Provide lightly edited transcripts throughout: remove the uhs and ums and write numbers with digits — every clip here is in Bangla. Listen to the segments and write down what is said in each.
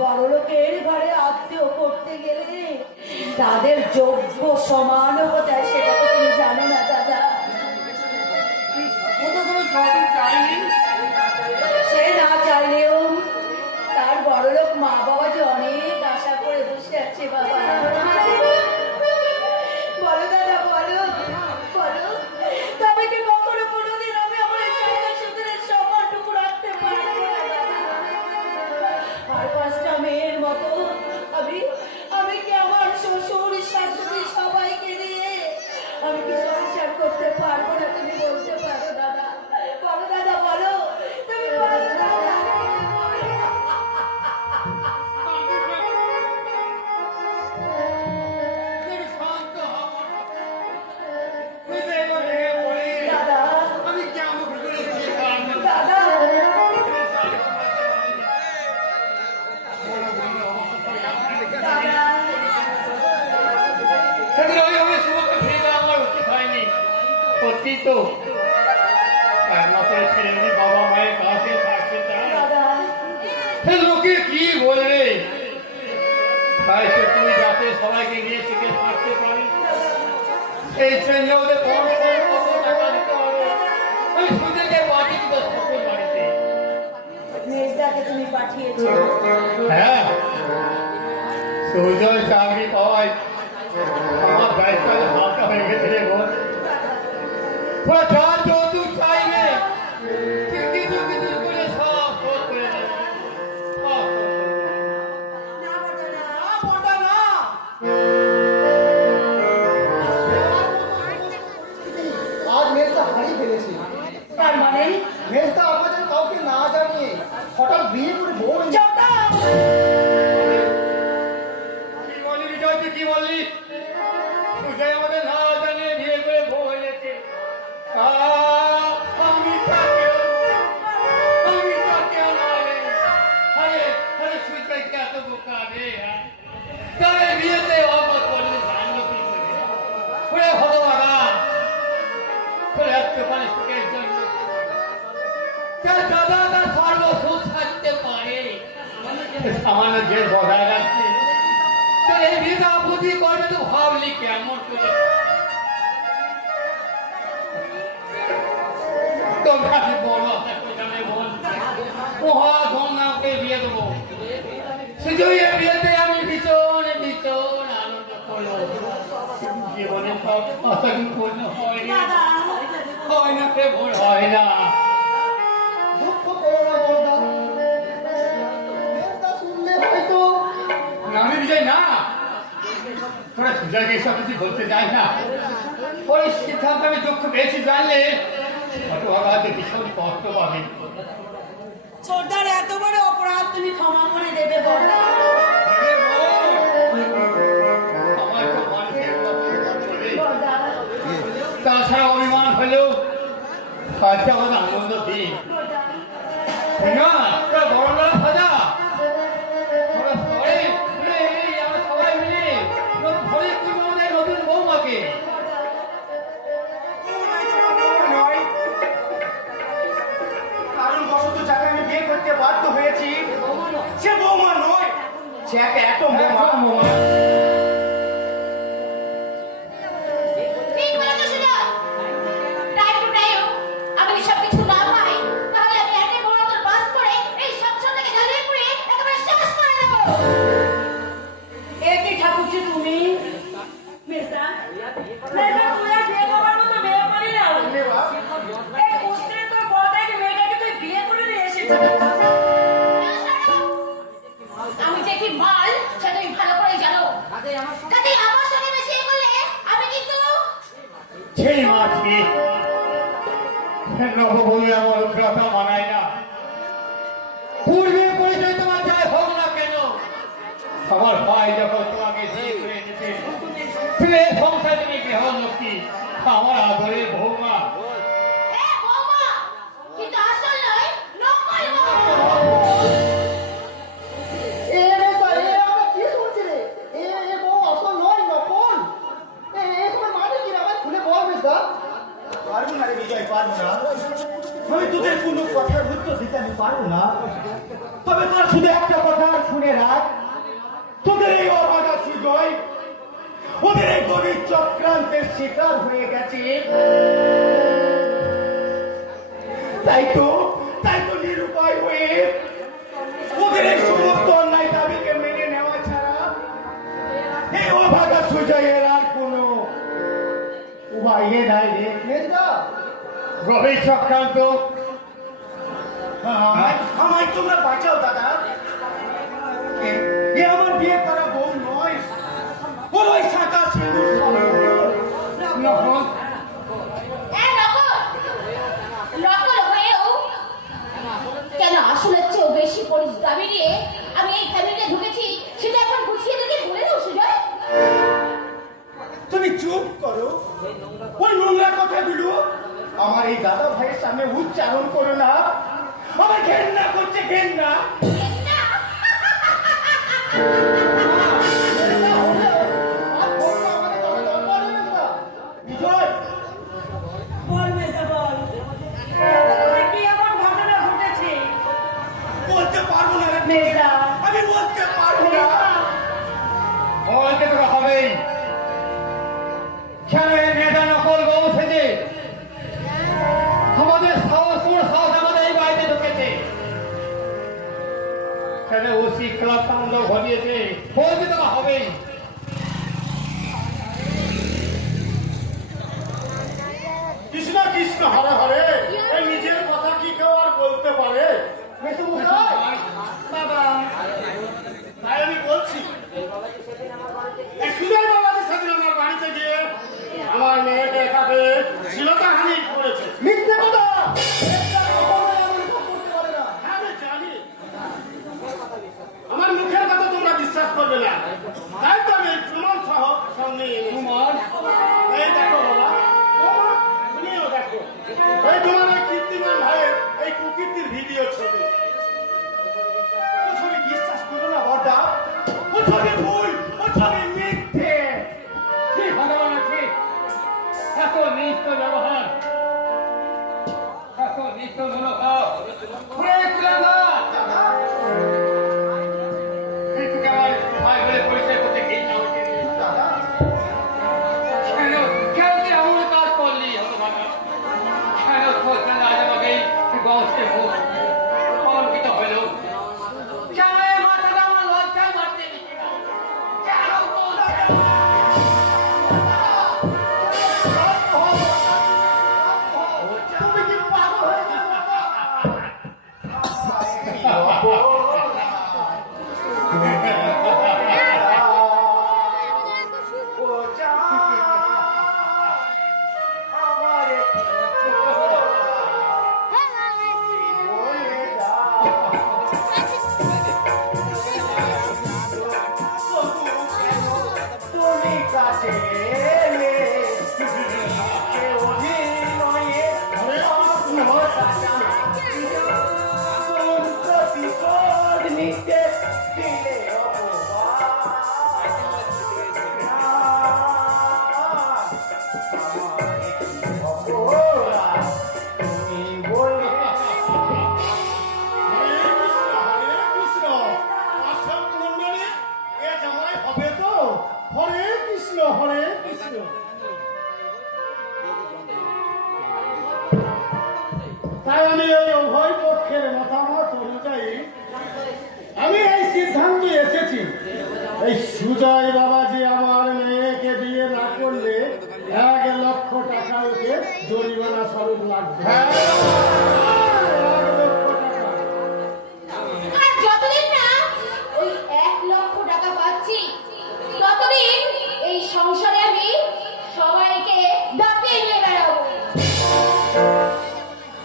বড়লোকের ঘরে আত্মীয় করতে গেলে তাদের যোগ্য সমানতা সেটা তো তুমি জানো না দাদা। সে না চাইলেও তার বড়লোক মা বাবা যে অনেক আশা করে বসে আছে বাবা। বলো দাদা বলো বলো, তবে কি কখনো কোনোদিন আমি আমার সন্তানের সম্মানটুকু রাখতে পারবো না দাদা? আর পাঁচটা মেয়ের মতো আমি কি আমার শ্বশুর শাশুড়ি সবাইকে নিয়ে আমি কি সংসার করতে পারবো না? তুমি বলতে পারো দাদা? বলো দাদা বলো, তুমি বলো দাদা। তো একমাত্র ছেলে বাবা মায়ের কাছে থাকতে চায়, লোকে কি বলবে? তাই তো তুমি যাতে সবাইকে নিয়ে শিখে থাকতে পারি এই জন্য ওদের টাকা দিতে হবে। আমি সুযোগে পাঠিয়ে দিতে সকল বাড়িতে। মেজদাকে তুমি পাঠিয়েছো? হ্যাঁ, সুযোগ চাকরি পাওয়ায় আমার দায়িত্ব হালকা হয়ে গেছে রে বোন। তার মানে মেজদা আমাদের কাউকে না জানিয়ে হঠাৎ বিয়ে করে বউ কি বলি বিজয়, তুই কি বললি? তুই আমাদের না জানিয়ে বিয়ে করে বউ হয়েছে। আমি তাকে আরে আরে সুইটাই কে এত বোকা রে? তবে বিয়েতে অবাক করলে জানলো কি করে? ভগবান করে একটুখানি সুখের জন্য দাদা তার সর্বসুখ থাকতে পারে, সামান্য যে বজায় রাখছে। তোর এই বিধা বুদ্ধি করবে তো ভাবলি কেমন করে? তোমরা বড় আশা করে বল মহা ধর্মকে বিয়ে দেবো। শুধু এই বিয়েতে আমি ভীষণ ভীষণ আনন্দ করবো। জীবনে সব আশা কি পূর্ণ হয় না, হয় না, কে ভুল হয় না। দুঃখ করো না বলদা, মেজদা শুনলে হয়তো আমি বিজয় না, তোরা সুজাকে এসব কিছু বলতে চাই না। ওই সিদ্ধান্ত আমি দুঃখ পেয়েছি জানলে হয়তো ভীষণ কষ্ট পাবে। ছোটদার এত বড় অপরাধ তুমি ক্ষমা করে দেবে বলো? তাছাড়া অভিমান হলেও কাজটা আমাদের আনন্দ দিন না। বড় বড় সাজা সবাই মিলে নতুন বৌমাকে কারণ বশত যাকে আমি বিয়ে করতে বাধ্য হয়েছি সে বৌমা নয়, সে একটা এত বৌমা। ঠিক বলেছো এ কি ঠাকুরজি তুমি? মেজদা, মেজদা তুই আর বিয়ে করবার মতো মেয়ে পারি না। এই কুস্তির তোর বড়টাকে মেয়েটাকে তুই বিয়ে করে নিয়ে এসেছিস। আমি যে কি মাল সেটা তুমি ভালো করে জানো। কাজে আমার সঙ্গে বেশি এ করলে আমি কিন্তু সেই মাছি নবভূমি আমার উগ্রতা মানায় না। পূর্বে পরিচয় তোমার যাই হোক না কেন, আমার ভাই যখন তোমাকে বিয়ে করে এনেছে, তুমি সংসার তুমি গৃহ লক্ষ্মী, আমার আদরের বৌমা। এ বৌমা কিন্তু আসল নয়, নকল বৌমা। এ রে ভাই, এ আমরা কি শুনছি রে? এ বউ আসল নয়, নকল। এ তোমার মানে কি রে? আমায় খুলে বল বেশ দা। পারবো না রে বিজয়, পারবো না। আমি তোদের কোনো কথার উত্তর দিতে আমি পারবো না। তবে তোর শুধু একটা কথা শুনে রাখ, তোদের এই অবাধা সুজয় ওদের এই গভীর চক্রান্তের শিকার হয়ে গেছে। তাই তো নিরুপায় হয়ে ওদের এই সমস্ত অন্যায় দাবিকে মেনে নেওয়া ছাড়া এই অভাগা সুজয়ের আর কোনো উপায় নাই রে। গভীর চক্রান্ত। আমায় তোমরা বাঁচাও দাদা। এ আমার বিয়ে করা বউ নয়, ওর ওই শাঁখা সিঁদুর নকল। এ নকল, নকল হয়েও কেন আসলের চেয়েও বেশি দাবি নিয়ে আমি এই ফ্যামিলিতে ঢুকেছি সেটা এখন বুঝিয়ে দিতে ভুলে দাও সুজয়। তুমি চুপ করো, ওই নোংরা কথাগুলো আমার এই দাদা ভাইয়ের সামনে উচ্চারণ করো না। আমার ঘেন্না করছে, ঘেন্না। না, বিজয়, বল মেজদা বল, তোর কি এমন ঘটনা ঘটেছে? বলতে পারবো না রে মেজদা, আমি বলতে পারবো না। বলতে তো হবেই। কেন এই নেতা নকল বউ থেকে আমাদের সাহস আমাদের এই বাড়িতে ঢুকেছে? কেন ও শিক্ষা তাণ্ডব ঘটিয়েছে? বলতে তো হবেই। কৃষ্ণ কৃষ্ণ হরে হরে, এই নিজের কথা কি কেউ আর বলতে পারে? বাবা, তাই আমি বলছি, এই সুজয় বাবাকে সেদিন আমার বাড়িতে গিয়ে আমার মেয়েকে একাবে শ্লীলতাহানি করেছে। মিথ্যে কথা। হ্যাঁ, আমি জানি। আমার মুখের কথা তোমরা বিশ্বাস করবে না, তাই তো আমি এই প্রমাণ সহ সঙ্গে এনেছি। তোমার এই দেখো বাবা, তুমিও দেখো, এই তোমার এই কীর্তিমান ভাইয়ের এই কুকীর্তির ভিডিও ছবি। ও ছবি বিশ্বাস করো না বড়দা, ও ছবি ভুল, ও ছবি মিথ্যে। ঠিক ভগবান ঠিক। এত নিত্য ব্যবহার, এত নিত্য মনোভাব, ঘুরে কুলাঙ্গা। কিন্তু আমার ভাই বলে পরিচয় করতে গেই না আমাকে। দাদা, কেন কেন তুই এমন কাজ করলি? হতভাগা, কেন করতে না আজ আমাকে এই বংশের মুখ কলঙ্কিত হইল? কেন এই মাথাটা আমার লজ্জায় মারতে দিলি না? কেন বলতে? তুমি কি পাগল হয়ে গেছো বাবা? ও জান, আমার একটু বলে দাও, তুমি কাছে এলে কেউ অভিনয়ে আত্মদাতা, কোন প্রতিশোধ নিতে দিলে অপরাধ তুমি বলে। হরে কৃষ্ণ, আসল মন্ডলী, এ জামাই হবে তো? হরে কৃষ্ণ, হরে কৃষ্ণ। তাই আমি এই উভয় পক্ষের মতামত অনুযায়ী আমি এই সিদ্ধান্ত এই সুজয় বাবাজি আমার মেয়েকে বিয়ে না করলে 1,00,000 টাকা ওকে জরিমানা স্বরূপ লাগবে। 1,00,000 টাকা। আর যতদিন না ওই 1,00,000 টাকা পাচ্ছি ততদিন এই সংসারে আমি সবাইকে দাপিয়ে নিয়ে বেড়াবো।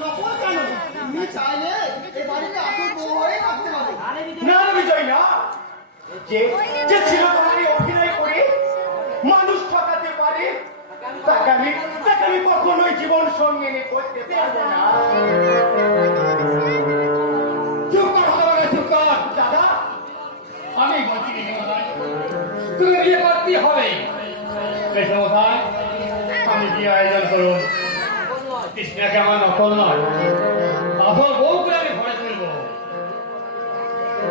নকল কেন? তুমি চাইলে এই বাড়িতে আসল বউ হয়ে থাকতে পারো। না না বিজয় না, যে যে ছিল তোমারই অভিনয় করে মানুষ ঠকাতে পারে তাকে আমি কখনোই জীবন সঙ্গে নিয়ে করতে পারবো না। চুপ কর হতভাগা, চুপ কর। দাদা আমি বলছি কি মশাই, তুমি বিয়ে করতেই হবে। বেশ মশাই, আমি বিয়ে আয়োজন করুন। কৃষ্ণাকে আমার নকল নয়, আসল বউ করে আমি ঘরে তুলবো।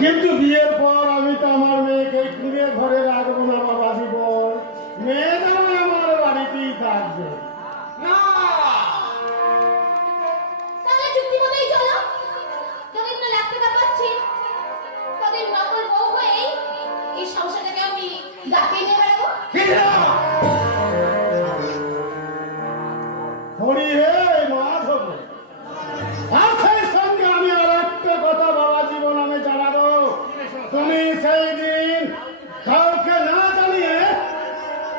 কিন্তু বিয়ের পর আমি তো আমার মেয়েকে কুড়ে ঘরে রাখবো না বাবা জীবন। মেয়ে যেমন আমার বাড়িতেই থাকবে। না, তাহলে চুক্তি মতোই চলো। যতদিন না 1,00,000 টাকা পাচ্ছি ততদিন নকল বউ হয়ে এই সংসারটাকে আমি দাপিয়ে নিয়ে বেড়াবো। হরি হে মাধব। আর সেই সঙ্গে আমি আর একটা কথা বাবা জীবন আমি জানাবো। তুমি সেই দিন কাউকে না জানিয়ে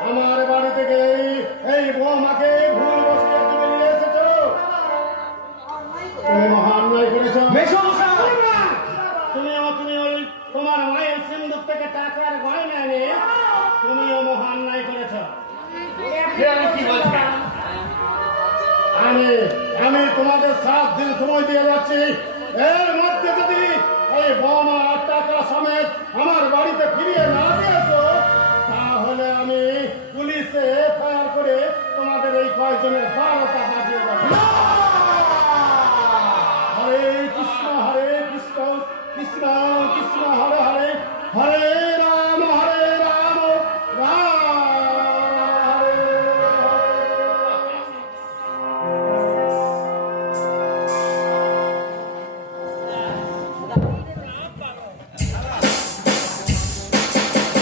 আমার বাড়ি থেকে এই বৌমাকে ভুল বসিয়ে তুমি নিয়ে এসেছো। তুমি মহান অন্যায় করেছো। মেসমশাই! তুমি ওই তোমার মায়ের সিন্দুক থেকে টাকার গয়না নিয়ে তুমিও মহান অন্যায় করেছো। আমি কি বলছি? আমি তোমাদের 7 দিন সময় দিয়ে যাচ্ছি। এর মধ্যে যদি এই বোমা আর টাকা সমেত আমার বাড়িতে ফিরিয়ে না দিয়েছো তাহলে আমি পুলিশে এফআইআর করে তোমাদের এই কয়েকজনের 12টা